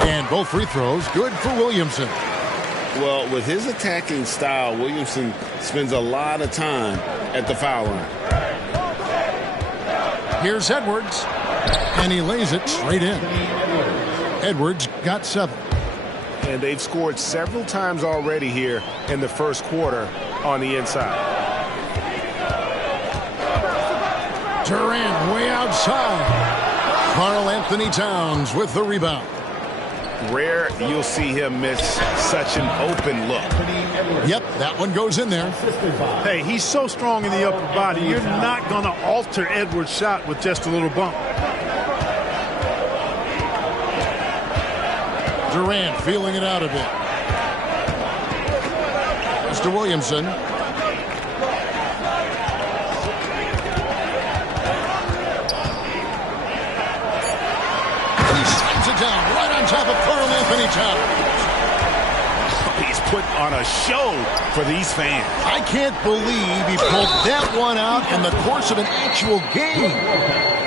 And both free throws good for Williamson. Well, with his attacking style, Williamson spends a lot of time at the foul line. Here's Edwards, and he lays it straight in. Edwards got 7. And they've scored several times already here in the first quarter on the inside. Durant way outside. Karl Anthony Towns with the rebound. Rare you'll see him miss such an open look. Yep, that one goes in there. Hey, he's so strong in the upper body. You're not going to alter Edwards' shot with just a little bump. Durant feeling it out a bit. Mr. Williamson. He slides it down right on top of Karl Anthony Towns. He's put on a show for these fans. I can't believe he pulled that one out in the course of an actual game.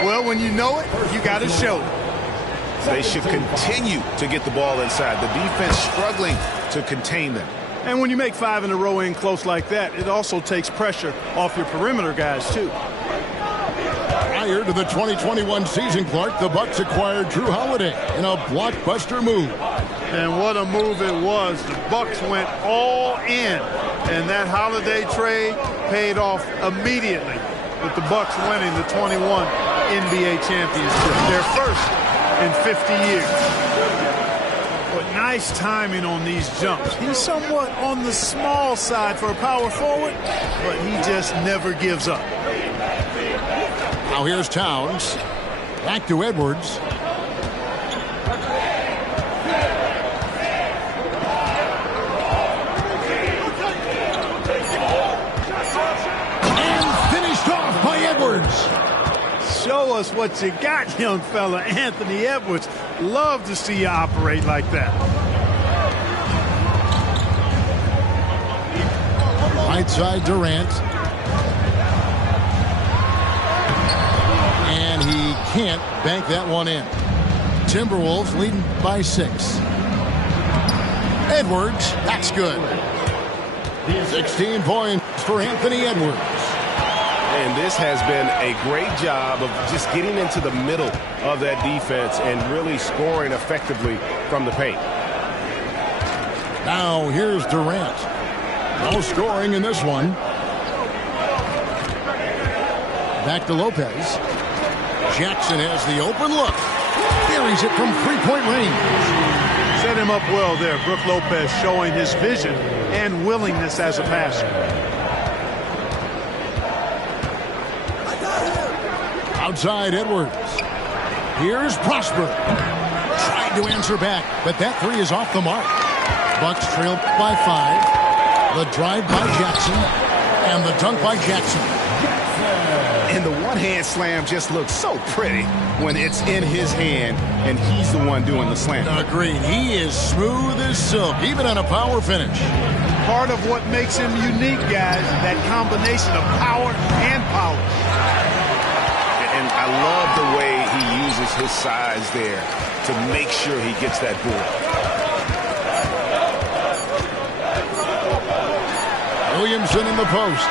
Well, when you know it, you got to show it. They should continue to get the ball inside. The defense struggling to contain them. And when you make 5 in a row in close like that, it also takes pressure off your perimeter guys, too. Prior to the 2021 season, Clark, the Bucks acquired Drew Holiday in a blockbuster move. And what a move it was. The Bucks went all in. And that Holiday trade paid off immediately with the Bucks winning the 21 NBA championship. Their first in 50 years. But nice timing on these jumps. He's somewhat on the small side for a power forward, but he just never gives up. Now here's Towns. Back to Edwards. And finished off by Edwards. Show us what you got, young fella. Anthony Edwards. Love to see you operate like that. Right side Durant. And he can't bank that one in. Timberwolves leading by 6. Edwards, that's good. 16 points for Anthony Edwards. And this has been a great job of just getting into the middle of that defense and really scoring effectively from the paint. Now here's Durant. No scoring in this one. Back to Lopez. Jackson has the open look. Buries it from three-point range. Set him up well there. Brook Lopez showing his vision and willingness as a passer. Outside Edwards. Here's Prosper. Tried to answer back, but that three is off the mark. Bucks trail by 5. The drive by Jackson. And the dunk by Jackson. And the one-hand slam just looks so pretty when it's in his hand and he's the one doing the slam. Agreed. He is smooth as silk, even on a power finish. Part of what makes him unique, guys, that combination of power and polish. And I love the way he uses his size there to make sure he gets that board. Williamson in the post.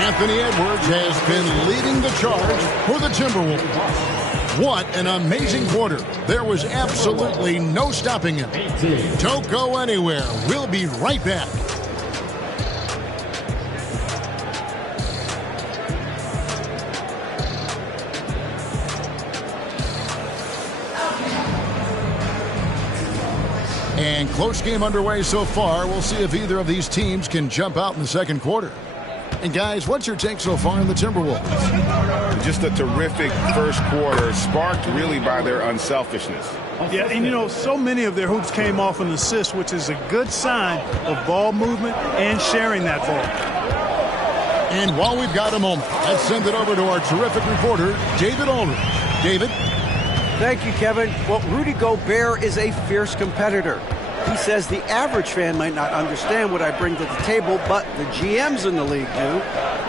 Anthony Edwards has been leading the charge for the Timberwolves. What an amazing quarter. There was absolutely no stopping him. Don't go anywhere. We'll be right back. And close game underway so far. We'll see if either of these teams can jump out in the second quarter. And guys, what's your take so far on the Timberwolves? Just a terrific first quarter, sparked really by their unselfishness. Yeah, and you know, so many of their hoops came off an assist, which is a good sign of ball movement and sharing that ball. And while we've got a moment, let's send it over to our terrific reporter, David Aldridge. David? Thank you, Kevin. Well, Rudy Gobert is a fierce competitor. He says the average fan might not understand what I bring to the table, but the GMs in the league do.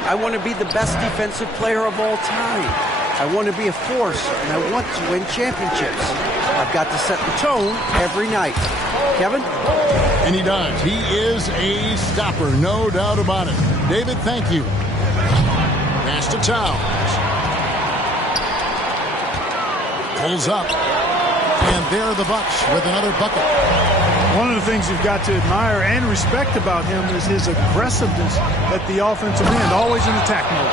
I want to be the best defensive player of all time. I want to be a force, and I want to win championships. I've got to set the tone every night. Kevin? And he does. He is a stopper, no doubt about it. David, thank you. Pass to Towns. Pulls up. And there are the Bucks with another bucket. One of the things you've got to admire and respect about him is his aggressiveness at the offensive end, always in attack mode.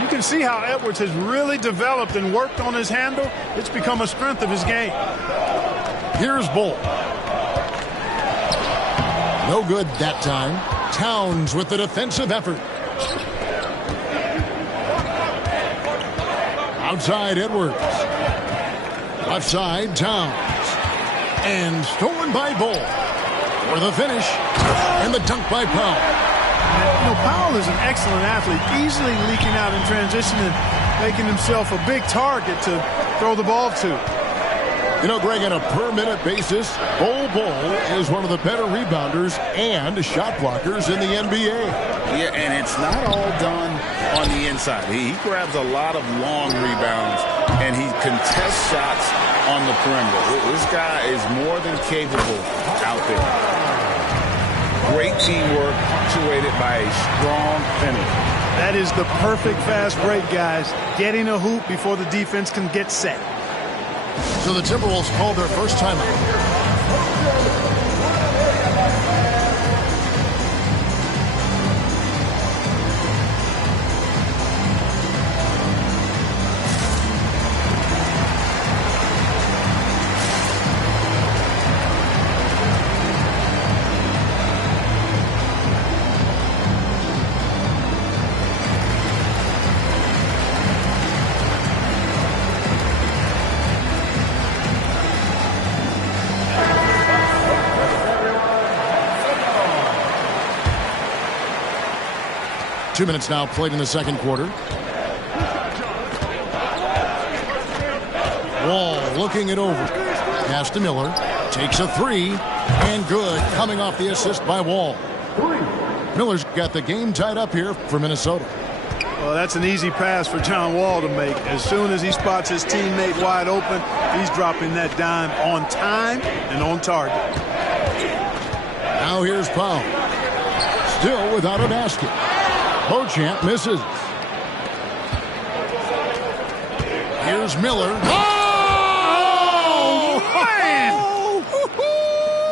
You can see how Edwards has really developed and worked on his handle. It's become a strength of his game. Here's Bull. No good that time. Towns with the defensive effort. Outside Edwards. Left side Towns. And stolen by Bull. For the finish. And the dunk by Powell. You know, Powell is an excellent athlete, easily leaking out in transition and making himself a big target to throw the ball to. You know, Greg, on a per-minute basis, Bull is one of the better rebounders and shot blockers in the NBA. Yeah, and it's not all done on the inside. He grabs a lot of long rebounds, and he contests shots on the perimeter. This guy is more than capable out there. Great teamwork, punctuated by a strong finish. That is the perfect fast break, guys. Getting a hoop before the defense can get set. So the Timberwolves called their first timeout. 2 minutes now played in the second quarter. Wall looking it over. Pass to Miller. Takes a three. And good. Coming off the assist by Wall. Miller's got the game tied up here for Minnesota. Well, that's an easy pass for John Wall to make. As soon as he spots his teammate wide open, he's dropping that dime on time and on target. Now here's Powell. Still without a basket. Beauchamp misses. Here's Miller. Oh, man!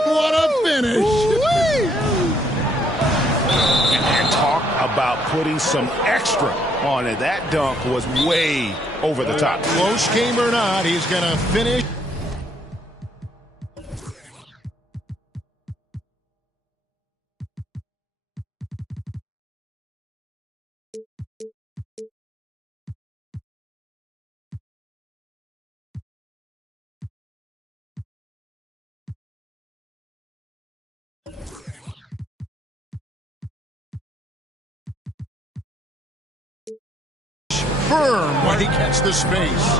What a finish. And talk about putting some extra on it. That dunk was way over the top. Close game or not, he's going to finish. Firm when he gets the space.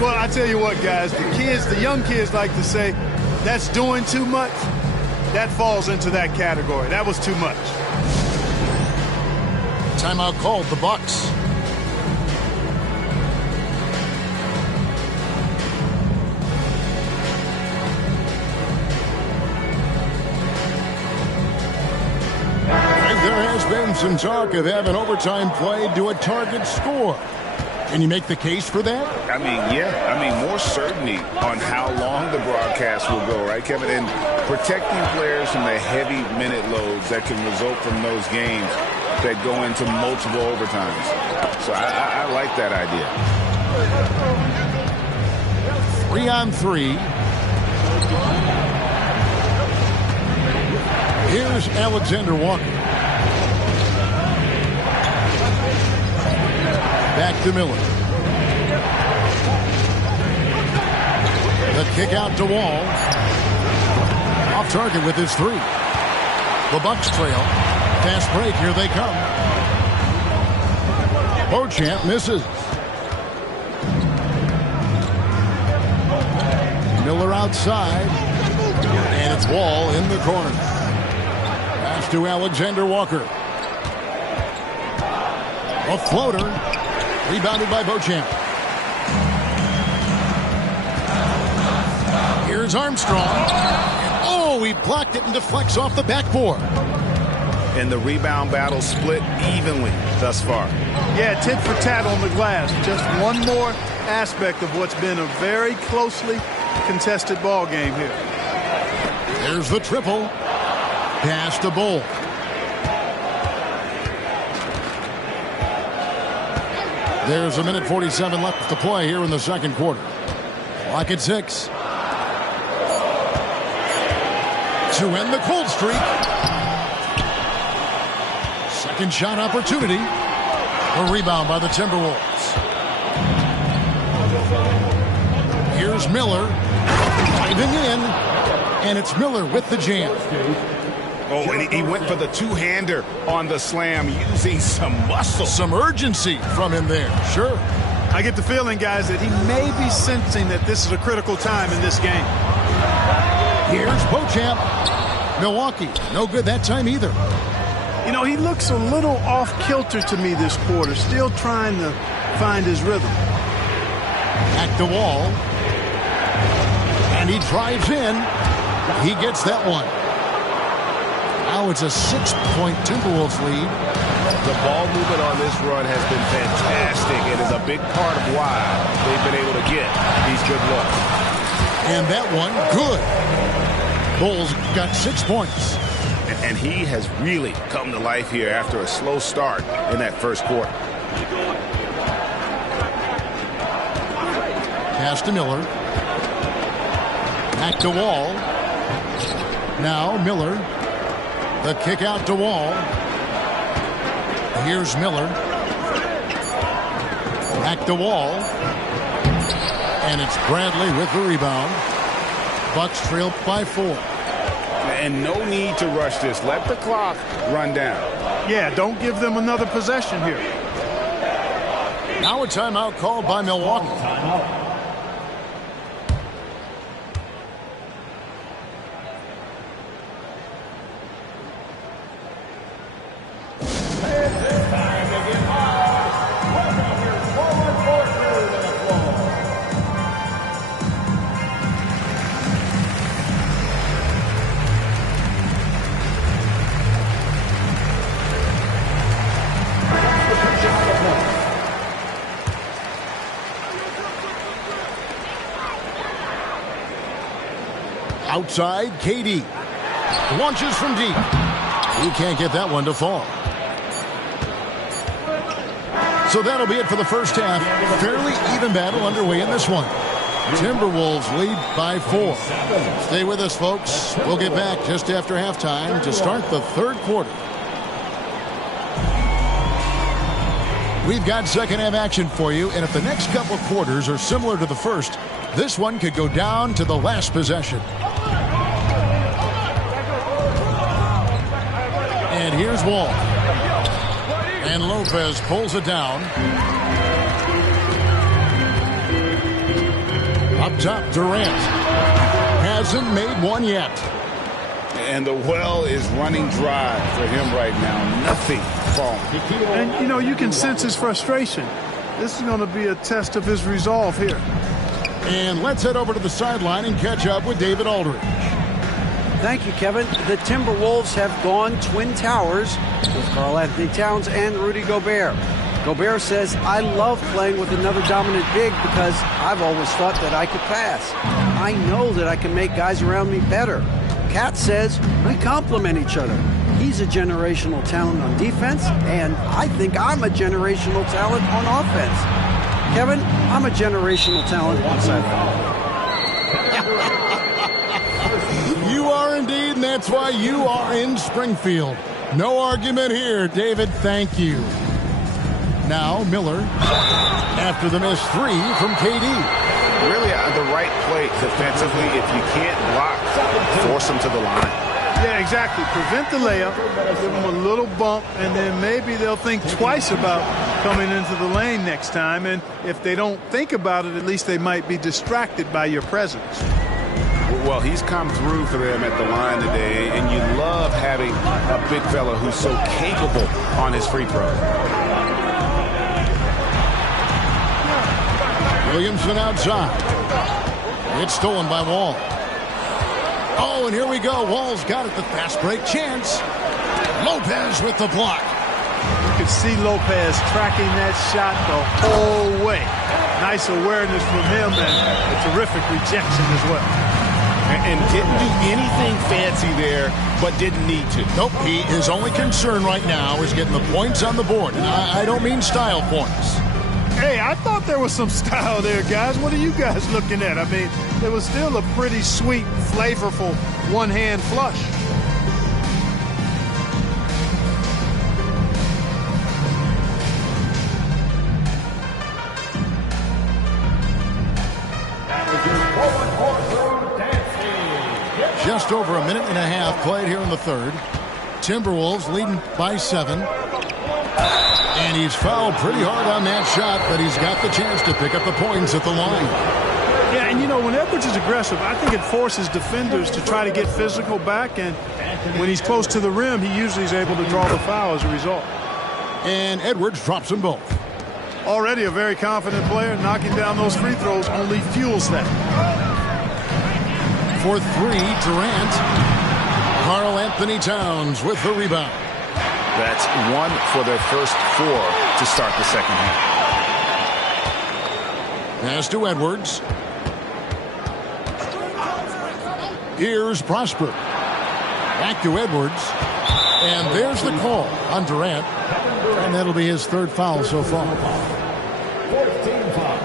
Well, I tell you what, guys, the young kids like to say, that's doing too much. That falls into that category. That was too much. Timeout called, the Bucks. There has been some talk of having overtime played to a target score. Can you make the case for that? I mean, yeah. I mean, more certainty on how long the broadcast will go, right, Kevin? And protecting players from the heavy minute loads that can result from those games that go into multiple overtimes. So I like that idea. 3-on-3. Here's Alexander Walker. Back to Miller. The kick out to Wall. Off target with his three. The Bucks trail. Fast break. Here they come. Beauchamp misses. Miller outside. And it's Wall in the corner. Pass to Alexander Walker. A floater. Rebounded by Beauchamp. Here's Armstrong. Oh, he blocked it and deflects off the backboard. And the rebound battle split evenly thus far. Yeah, tit for tat on the glass. Just one more aspect of what's been a very closely contested ball game here. There's the triple. Pass to Bull. There's a minute 47 left to play here in the second quarter. Clock at 6. To end the cold streak. Second shot opportunity. A rebound by the Timberwolves. Here's Miller. Driving in. And it's Miller with the jam. Oh, and he went for the two-hander on the slam using some muscle. Some urgency from him there. Sure. I get the feeling, guys, that he may be sensing that this is a critical time in this game. Here's Beauchamp. Milwaukee, no good that time either. You know, he looks a little off-kilter to me this quarter, still trying to find his rhythm. At the wall. And he drives in. He gets that one. Now it's a 6-point Timberwolves lead. The ball movement on this run has been fantastic and is a big part of why they've been able to get these good looks. And that one, good. Bulls got 6 points. And he has really come to life here after a slow start in that first quarter. Pass to Miller. Back to Wall. Now Miller. The kick out to Wall. Here's Miller. Back to Wall. And it's Bradley with the rebound. Bucks trail by 4. And no need to rush this. Let the clock run down. Yeah, don't give them another possession here. Now a timeout called by Milwaukee. Outside, KD. Launches from deep. He can't get that one to fall. So that'll be it for the first half. Fairly even battle underway in this one. Timberwolves lead by 4. Stay with us, folks. We'll get back just after halftime to start the third quarter. We've got second half action for you, and if the next couple quarters are similar to the first, this one could go down to the last possession. And here's Wall. And Lopez pulls it down. Up top, Durant. Hasn't made one yet. And the well is running dry for him right now. Nothing falling. And, you know, you can sense his frustration. This is going to be a test of his resolve here. And let's head over to the sideline and catch up with David Aldridge. Thank you, Kevin. The Timberwolves have gone Twin Towers with Karl-Anthony Towns and Rudy Gobert. Gobert says, I love playing with another dominant big because I've always thought that I could pass. I know that I can make guys around me better. Cat says, we complement each other. He's a generational talent on defense, and I think I'm a generational talent on offense. Kevin, I'm a generational talent on side of the You are indeed, and that's why you are in Springfield. No argument here, David. Thank you. Now Miller, after the missed 3 from KD. Really at the right play defensively. If you can't block, force them to the line. Yeah, exactly. Prevent the layup, give them a little bump, and then maybe they'll think twice about coming into the lane next time. And if they don't think about it, at least they might be distracted by your presence. Well, he's come through for them at the line today, and you love having a big fella who's so capable on his free throw. Williamson outside. It's stolen by Wall. Oh, and here we go. Wall's got it. The fast break chance. Lopez with the block. You can see Lopez tracking that shot the whole way. Nice awareness from him and a terrific rejection as well. And didn't do anything fancy there, but didn't need to. Nope, his only concern right now is getting the points on the board. And I don't mean style points. Hey, I thought there was some style there, guys. What are you guys looking at? I mean, there was still a pretty sweet, flavorful one-hand flush. Just over a minute and a half played here in the third. Timberwolves leading by 7. And he's fouled pretty hard on that shot, but he's got the chance to pick up the points at the line. Yeah, and you know, when Edwards is aggressive, I think it forces defenders to try to get physical back, and when he's close to the rim, he usually is able to draw the foul as a result. And Edwards drops them both. Already a very confident player. Knocking down those free throws only fuels that. For 3, Durant. Karl Anthony Towns with the rebound. That's 1 for their first 4 to start the second half. Pass to Edwards. Here's Prosper. Back to Edwards. And there's the call on Durant. And that'll be his 3rd foul so far. 14 foul.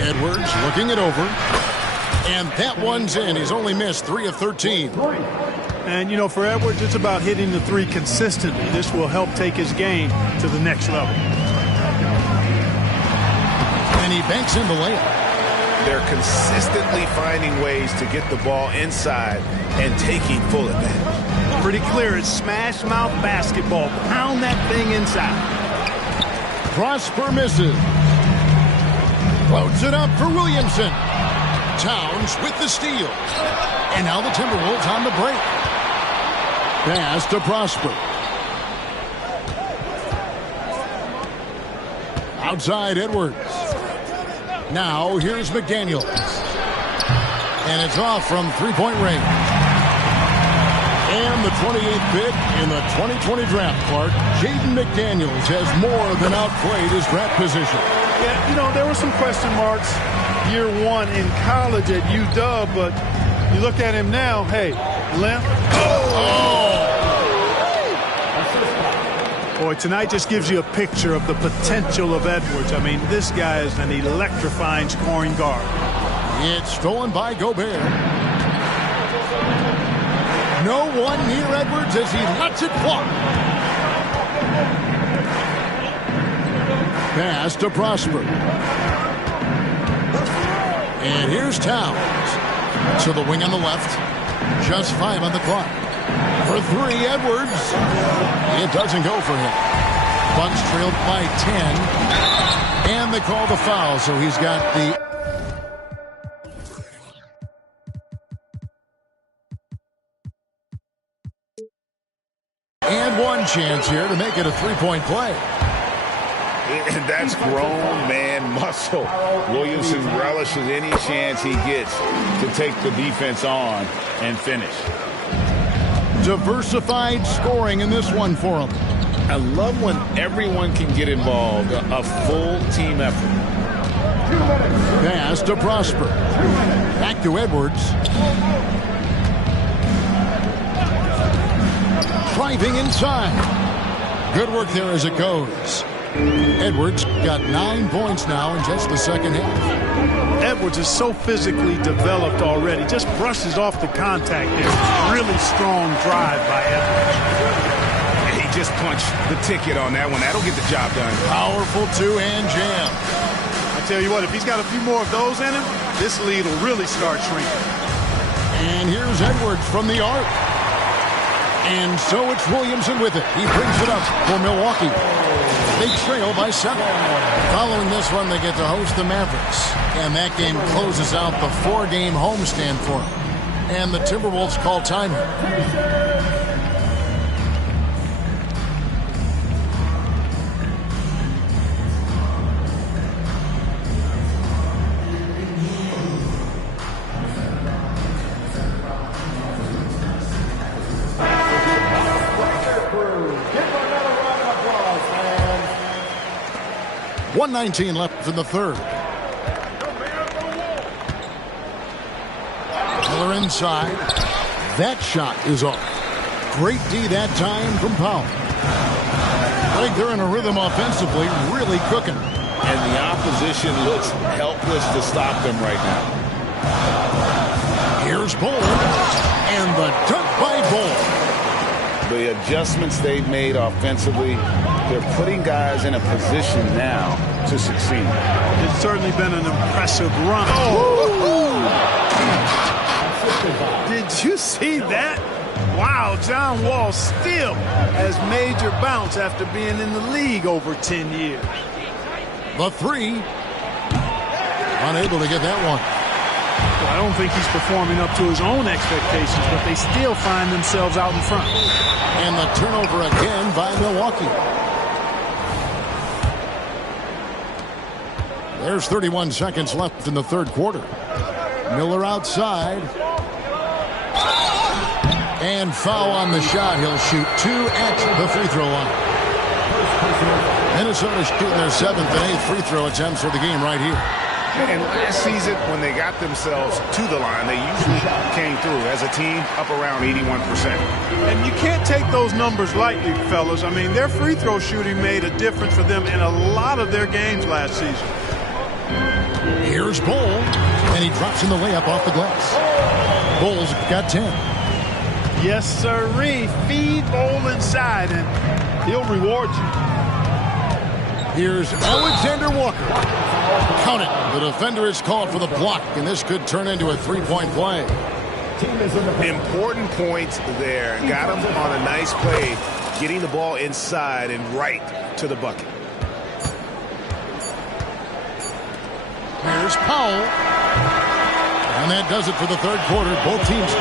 Edwards looking it over. And that one's in. He's only missed 3 of 13. And, you know, for Edwards, it's about hitting the 3 consistently. This will help take his game to the next level. And he banks in the layup. They're consistently finding ways to get the ball inside and taking full advantage. Pretty clear. It's smash mouth basketball. Pound that thing inside. Prosper misses. Floats it up for Williamson. Towns with the steal. And now the Timberwolves on the break. Pass to Prosper. Outside Edwards. Now here's McDaniels. And it's off from three-point range. And the 28th pick in the 2020 draft, Clark, Jaden McDaniels has more than outplayed his draft position. Yeah, you know, there were some question marks year 1 in college at UW, but you look at him now, hey, limp. Boy, tonight just gives you a picture of the potential of Edwards. I mean, this guy is an electrifying scoring guard. It's stolen by Gobert. No one near Edwards as he lets it fly. Pass to Prosper. And here's Towns. To the wing on the left. Just 5 on the clock. For 3, Edwards. It doesn't go for him. Bucks trailed by 10. And they call the foul, so he's got the... And one chance here to make it a 3-point play. And that's grown man muscle. Williamson relishes any chance he gets to take the defense on and finish. Diversified scoring in this one for him. I love when everyone can get involved, a full team effort. Pass to Prosper. Back to Edwards. Driving inside. Good work there as it goes. Edwards got 9 points now in just the second half. Edwards is so physically developed already. Just brushes off the contact there. Really strong drive by Edwards. He just punched the ticket on that one. That'll get the job done. Powerful 2-hand jam. I tell you what, if he's got a few more of those in him, this lead will really start shrinking. And here's Edwards from the arc. And so it's Williamson with it. He brings it up for Milwaukee. They trail by 7. Following this one, they get to host the Mavericks. And that game closes out the 4-game homestand for them. And the Timberwolves call timeout. 1:19 left in the third. Miller inside. That shot is off. Great D that time from Powell. I think they're in a rhythm offensively, really cooking. And the opposition looks helpless to stop them right now. Here's Bull. And the dunk by Bull. The adjustments they've made offensively, they're putting guys in a position now to succeed. It's certainly been an impressive run. Did you see that? Wow, John Wall still has major bounce after being in the league over 10 years. The three. Unable to get that one. Well, I don't think he's performing up to his own expectations, but they still find themselves out in front. And the turnover again by Milwaukee. There's 31 seconds left in the third quarter. Miller outside. And foul on the shot. He'll shoot 2 at the free throw line. Minnesota shooting their 7th and 8th free throw attempts for the game right here. And last season, when they got themselves to the line, they usually came through as a team up around 81%. And you can't take those numbers lightly, fellas. I mean, their free throw shooting made a difference for them in a lot of their games last season. Here's Bull, and he drops in the layup off the glass. Bull's got 10. Yes, sirree. Feed Bull inside, and he'll reward you. Here's Alexander Walker. Count it. The defender is called for the block, and this could turn into a three-point play. Important points there. Got him on a nice play, getting the ball inside and right to the bucket. Here's Powell. And that does it for the third quarter. Both teams.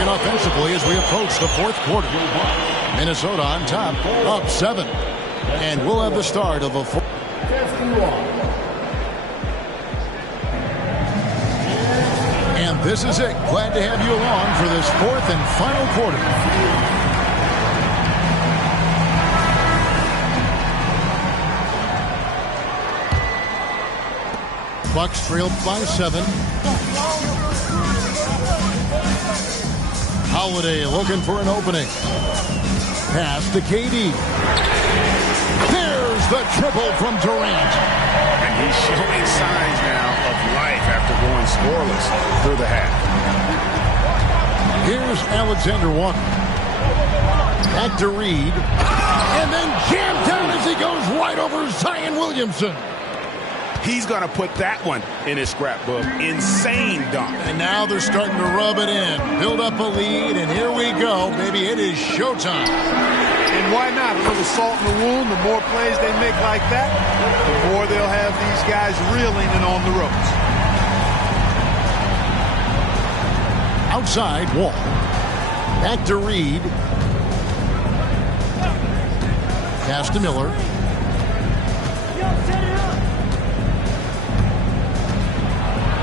Offensively as we approach the fourth quarter. Minnesota on top, up 7. And we'll have the start of a fourth. And this is it. Glad to have you along for this fourth and final quarter. Bucks trailed by 7. Holiday looking for an opening. Pass to KD. There's the triple from Durant. And he's showing signs now of life after going scoreless through the half. Here's Alexander Walker. Back to Reed. And then jammed down as he goes right over Zion Williamson. He's going to put that one in his scrapbook. Insane dunk. And now they're starting to rub it in. Build up a lead, and here we go, baby. It is showtime. And why not? A little salt in the wound. The more plays they make like that, the more they'll have these guys reeling and on the ropes. Outside, Wall. Back to Reed. Pass to Miller.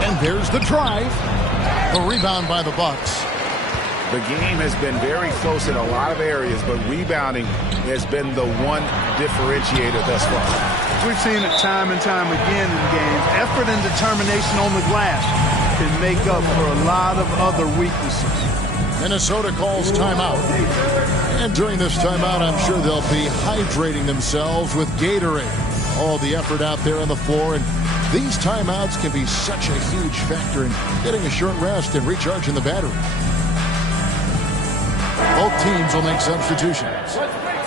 And there's the drive. The rebound by the Bucks. The game has been very close in a lot of areas, but rebounding has been the one differentiator thus far. We've seen it time and time again in games. Effort and determination on the glass can make up for a lot of other weaknesses. Minnesota calls timeout. And during this timeout, I'm sure they'll be hydrating themselves with Gatorade. All the effort out there on the floor, and these timeouts can be such a huge factor in getting a short rest and recharging the battery. Both teams will make substitutions.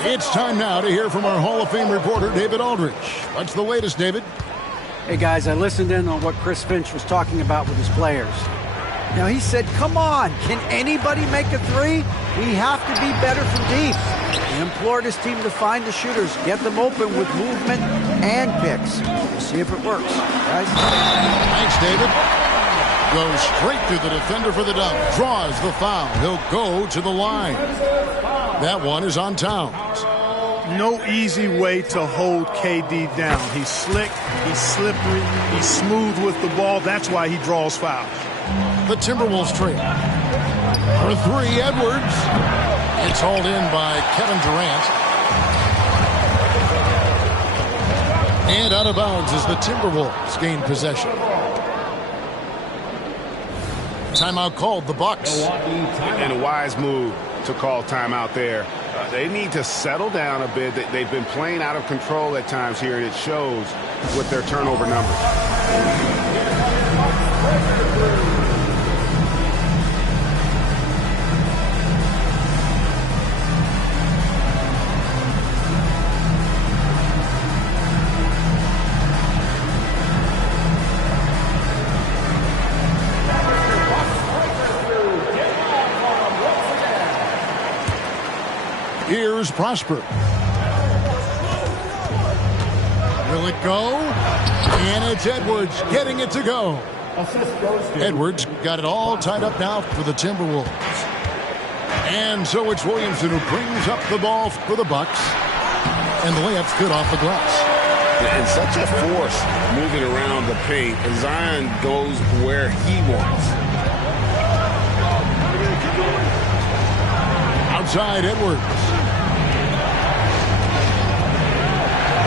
It's time now to hear from our Hall of Fame reporter, David Aldridge. What's the latest, David? Hey, guys, I listened in on what Chris Finch was talking about with his players. Now, he said, come on, can anybody make a three? We have to be better from deep. He implored his team to find the shooters, get them open with movement and picks. We'll see if it works, guys. Thanks, David. Goes straight through the defender for the dunk. Draws the foul. He'll go to the line. That one is on Towns. No easy way to hold KD down. He's slick, he's slippery, he's smooth with the ball. That's why he draws fouls. The Timberwolves trail. For three, Edwards. It's hauled in by Kevin Durant. And out of bounds as the Timberwolves gain possession. Timeout called, the Bucks. And a wise move to call timeout there. They need to settle down a bit. They've been playing out of control at times here, and it shows with their turnover numbers. Here's Prosper. Will it go? And it's Edwards getting it to go. Edwards got it all tied up now for the Timberwolves. And so it's Williamson who brings up the ball for the Bucks. And the layup's good off the glass. And such a force moving around the paint. Zion goes where he wants. Outside Edwards.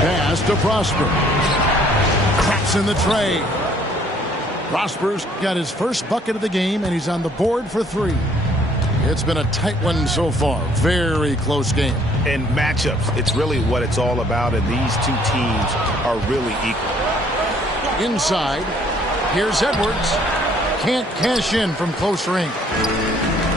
Pass to Prosper. Cracks in the tray. Prosper's got his first bucket of the game, and he's on the board for three. It's been a tight one so far. Very close game. And matchups, it's really what it's all about, and these two teams are really equal. Inside, here's Edwards. Can't cash in from close range.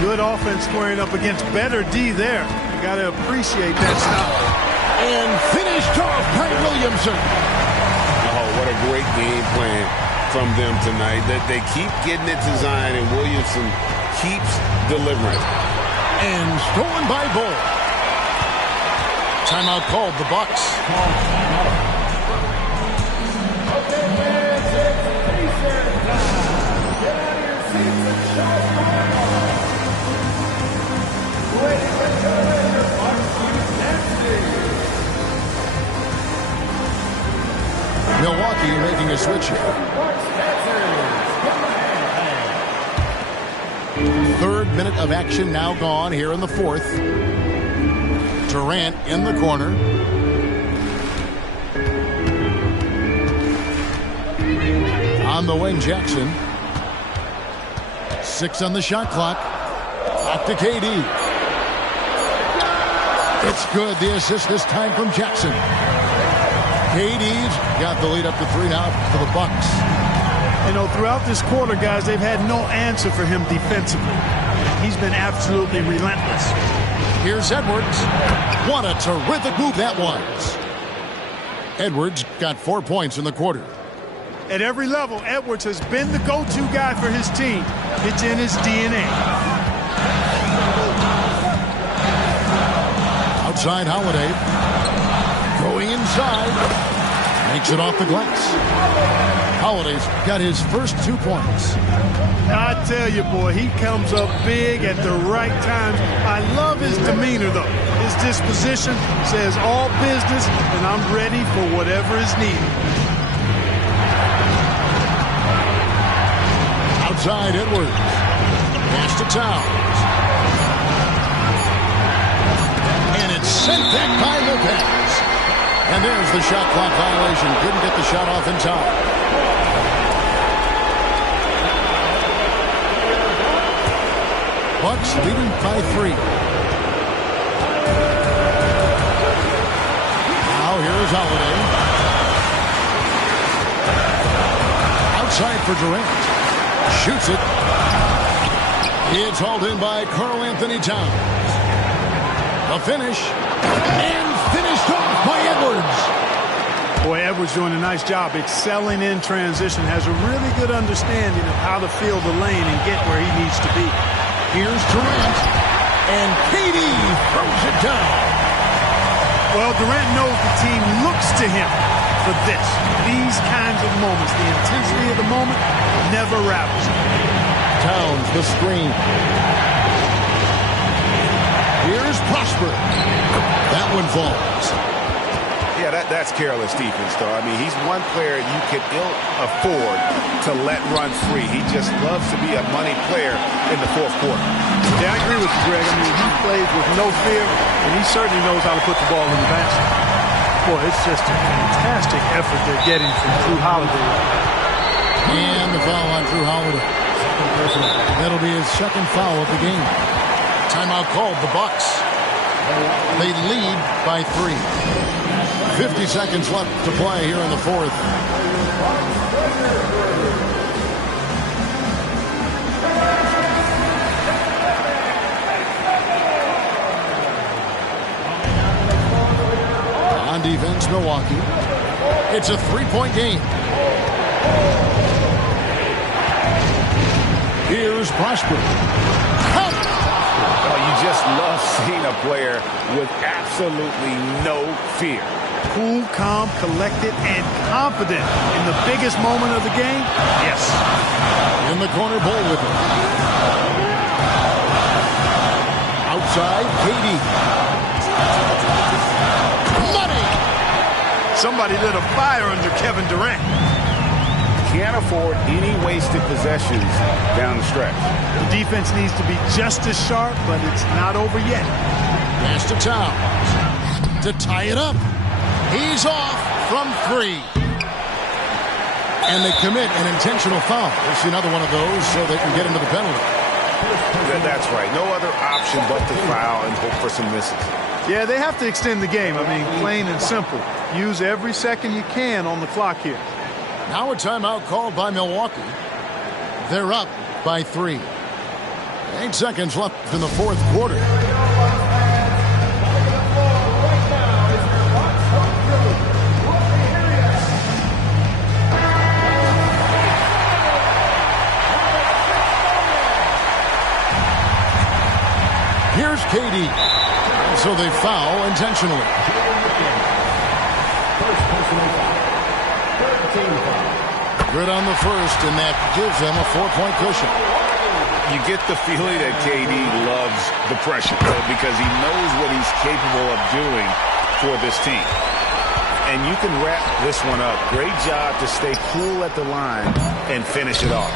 Good offense squaring up against better D there. You got to appreciate that stop. And finished off by Williamson. Oh, what a great game plan from them tonight. That they keep getting it to Zion, and Williamson keeps delivering. And stolen by Bull. Timeout called, the Bucks. Milwaukee making a switch here. Third minute of action now gone here in the fourth. Durant in the corner. On the wing, Jackson. 6 on the shot clock. Back to KD. It's good. The assist this time from Jackson. KD's got the lead up to 3 now for the Bucks. You know, throughout this quarter, guys, they've had no answer for him defensively. He's been absolutely relentless. Here's Edwards. What a terrific move that was. Edwards got 4 points in the quarter. At every level, Edwards has been the go-to guy for his team. It's in his DNA. Outside Holiday. Going inside. Makes it off the glass. Holiday's got his first 2 points. I tell you, boy, he comes up big at the right time. I love his demeanor, though. His disposition says all business, and I'm ready for whatever is needed. Outside Edwards. Pass to Towns. And it's sent back by Lopez. And there's the shot clock violation. Couldn't get the shot off in time. Bucks leading by 3. Now here's Holiday. Outside for Durant. Shoots it. It's hauled in by Karl Anthony Towns. The finish. And finished off by Edwards. Boy, Edwards doing a nice job excelling in transition. Has a really good understanding of how to fill the lane and get where he needs to be. Here's Durant. And KD throws it down. Well, Durant knows the team looks to him for this. These kinds of moments. The intensity of the moment never rattles. Towns, the screen. Here's Prosper. That one falls. Yeah, Yeah, that's careless defense, though. I mean, he's one player you can ill afford to let run free. He just loves to be a money player in the fourth quarter. Yeah, I agree with you, Greg. I mean, he plays with no fear, and he certainly knows how to put the ball in the basket. Boy, it's just a fantastic effort they're getting from Drew Holiday. And the foul on Drew Holiday. That'll be his second foul of the game. Timeout called, the Bucks. They lead by 3. 50 seconds left to play here in the fourth. On defense, Milwaukee. It's a 3-point game. Here's Prosper. Oh, you just love seeing a player with absolutely no fear. Cool, calm, collected, and confident in the biggest moment of the game. Yes. In the corner, Bull with it. Outside, KD. Money! Somebody lit a fire under Kevin Durant. Can't afford any wasted possessions down the stretch. The defense needs to be just as sharp, but it's not over yet. Pass to Towns to tie it up. He's off from 3. And they commit an intentional foul. We'll see another one of those so they can get into the penalty. That's right. No other option but to foul and hope for some misses. Yeah, they have to extend the game. I mean, plain and simple. Use every second you can on the clock here. Now a timeout called by Milwaukee. They're up by 3. 8 seconds left in the fourth quarter. Here's KD. So they foul intentionally. Good on the first, and that gives them a 4-point cushion. You get the feeling that KD loves the pressure because he knows what he's capable of doing for this team. And you can wrap this one up. Great job to stay cool at the line and finish it off.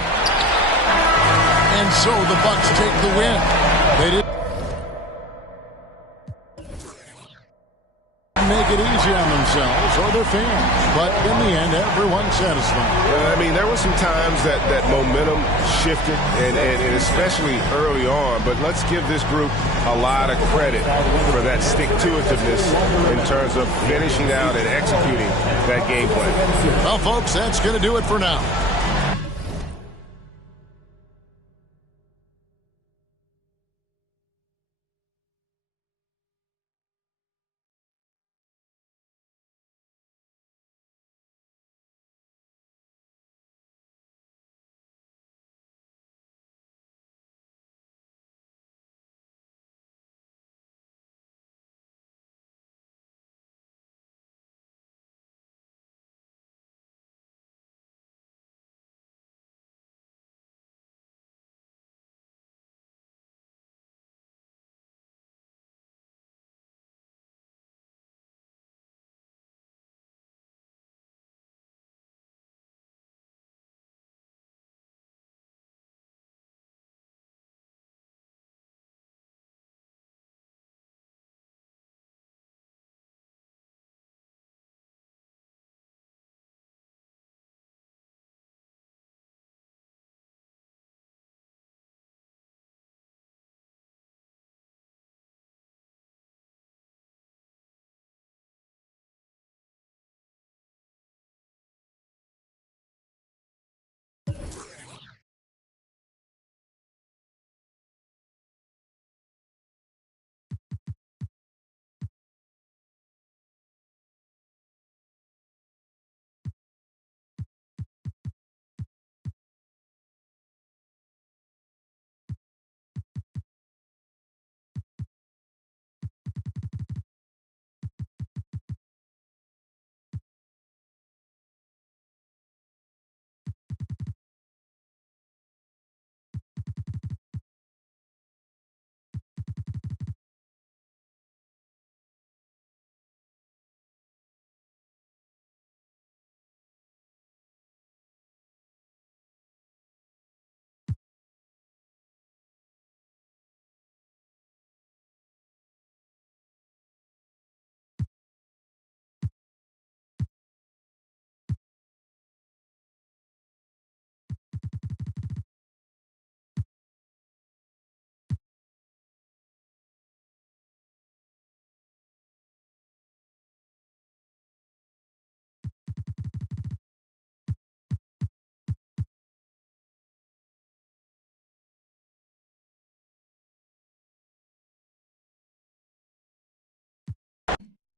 And so the Bucks take the win. They didn't make it easy on themselves or their fans, but in the end, everyone's satisfied. I mean, there were some times that momentum shifted, and especially early on, but let's give this group a lot of credit for that stick-to-itiveness in terms of finishing out and executing that game plan. Well, folks, that's going to do it for now.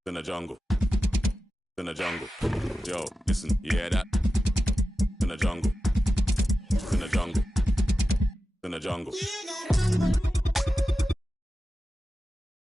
in the jungle. In the jungle. Yo, listen, you hear that? In the jungle. In the jungle. In the jungle.